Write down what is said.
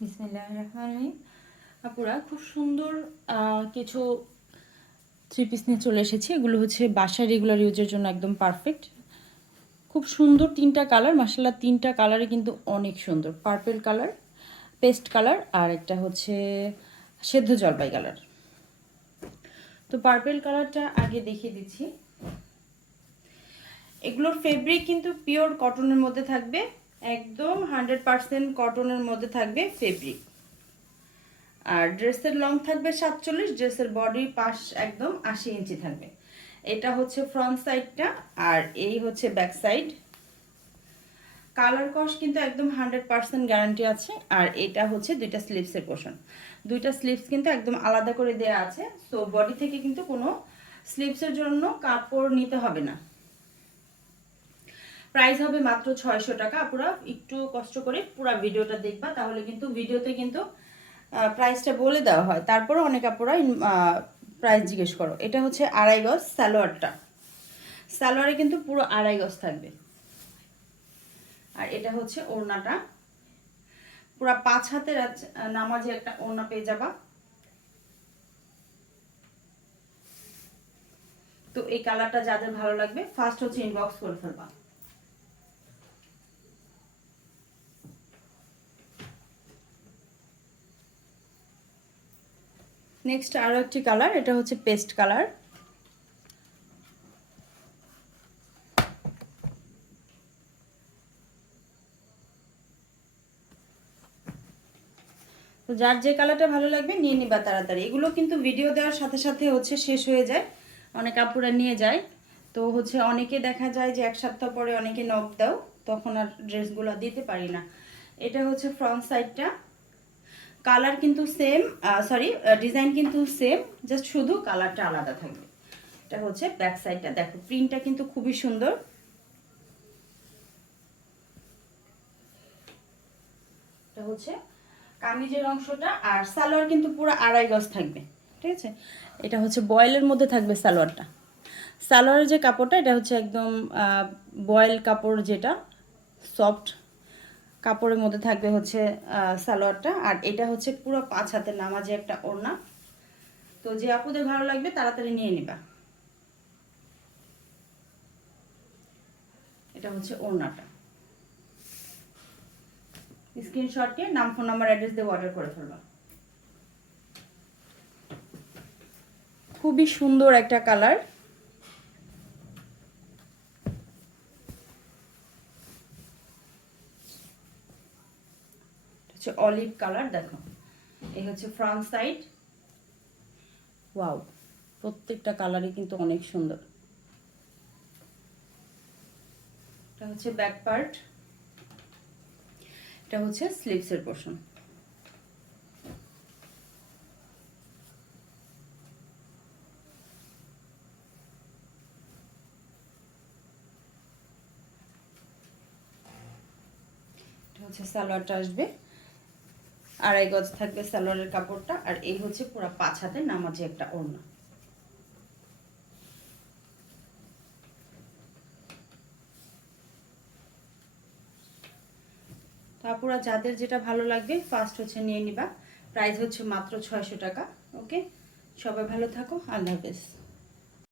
বিসমিল্লাহির রহমানির রহিম। আপুরা খুব সুন্দর কিছু থ্রি পিস নিয়ে চলে এসেছি। এগুলো হচ্ছে বাসায় রেগুলার ইউজের জন্য একদম পারফেক্ট। খুব সুন্দর তিনটা কালার, মাশাআল্লাহ তিনটা কালারে কিন্তু অনেক সুন্দর। পার্পল কালার, পেস্ট কালার আর একটা হচ্ছে সেদ্ধ জলপাই কালার। তো পার্পল কালারটা আগে দেখিয়ে দিচ্ছি। এগুলোর ফেব্রিক কিন্তু পিওর কটনের মধ্যে থাকবে, একদম 100% কটনের মধ্যে থাকবে ফেব্রিক। আর ড্রেসের লং থাকবে 47, ড্রেসের বডি পাশ একদম 80 ইঞ্চি থাকবে। এটা হচ্ছে ফ্রন্ট সাইডটা আর এই হচ্ছে ব্যাক সাইড। কালার কস কিন্তু একদম 100% গ্যারান্টি আছে। আর এটা হচ্ছে দুইটা স্লিভসের পোর্শন, দুইটা স্লিভস কিন্তু একদম আলাদা করে দেয়া আছে। সো বডি থেকে কিন্তু কোনো স্লিভসের জন্য কাপড় নিতে হবে না। প্রাইস হবে মাত্র 600 টাকা। আপনারা একটু কষ্ট করে পুরো ভিডিওটা দেখবা, তাহলে কিন্তু ভিডিওতে কিন্তু প্রাইসটা বলে দেওয়া হয়। তারপরে অনেক আপুরা প্রাইস জিজ্ঞেস করো। এটা হচ্ছে 2.5 গজ সালোয়ারটা, সালোয়ারে কিন্তু পুরো 2.5 গজ থাকবে। আর এটা হচ্ছে ওড়নাটা, পুরো 5 হাতের নামাজে একটা ওড়না পেয়ে যাবা। তো এই কালারটা যাদের ভালো লাগবে ফার্স্ট হচ্ছে ইনবক্স করে ফেলবা। নেক্সট আরো একটি কালার, এটা হচ্ছে পেস্ট কালার। তো যার যে কালারটা ভালো লাগবে নিয়ে নিবা তাড়াতাড়ি। এগুলো কিন্তু ভিডিও দেওয়ার সাথে সাথে হচ্ছে শেষ হয়ে যায়, অনেক আপুরা নিয়ে যায়। তো হচ্ছে অনেকে দেখা যায় যে 1 সপ্তাহ পরে অনেকে নক দাও, তখন আর ড্রেসগুলো দিতে পারি না। এটা হচ্ছে ফ্রন্ট সাইডটা, কালার কিন্তু সেম, সরি ডিজাইন কিন্তু সেম, জাস্ট শুধু কালারটা আলাদা থাকবে। এটা হচ্ছে ব্যাক সাইডটা, দেখো প্রিন্টটা কিন্তু খুবই সুন্দর। এটা হচ্ছে কামিজের অংশটা। আর সালোয়ার কিন্তু পুরো 2.5 গজ থাকবে, ঠিক আছে। এটা হচ্ছে বয়েলের মধ্যে থাকবে সালোয়ারটা। সালোয়ারের যে কাপড়টা এটা হচ্ছে একদম বয়েল কাপড়, যেটা সফট কাপড়ের মধ্যে থাকবে হচ্ছে সালোয়ারটা। আর এটা হচ্ছে পুরো 5 হাতের নামাজে একটা ওড়না। তো যে আপুদের ভালো লাগবে তাড়াতাড়ি নিয়ে নিবা। এটা হচ্ছে ওড়নাটা। স্ক্রিনশটে নাম, ফোন নাম্বার, অ্যাড্রেস দিয়ে অর্ডার করে ফেলবা। খুবই সুন্দর একটা কালার। হচ্ছে অলিভ কালার, দেখো এই হচ্ছে ফ্রন্ট সাইড। ওয়াও, প্রত্যেকটা কালারই কিন্তু অনেক সুন্দর। এটা হচ্ছে ব্যাক পার্ট, এটা হচ্ছে স্লিভসের পোর্শন। এটা হচ্ছে সালোয়ারটা আসবে, 2.5 গজ থাকবে সালোয়ারের কাপড়টা। আর এই হচ্ছে পুরো 5 হাতের নামাজে একটা ওড়না। তারপর যাদের যেটা ভালো লাগবে ফার্স্ট হচ্ছে নিয়ে নিবা। প্রাইস হচ্ছে মাত্র 600 টাকা। ওকে, সবাই ভালো থাকো, আল্লাহ হাফেজ।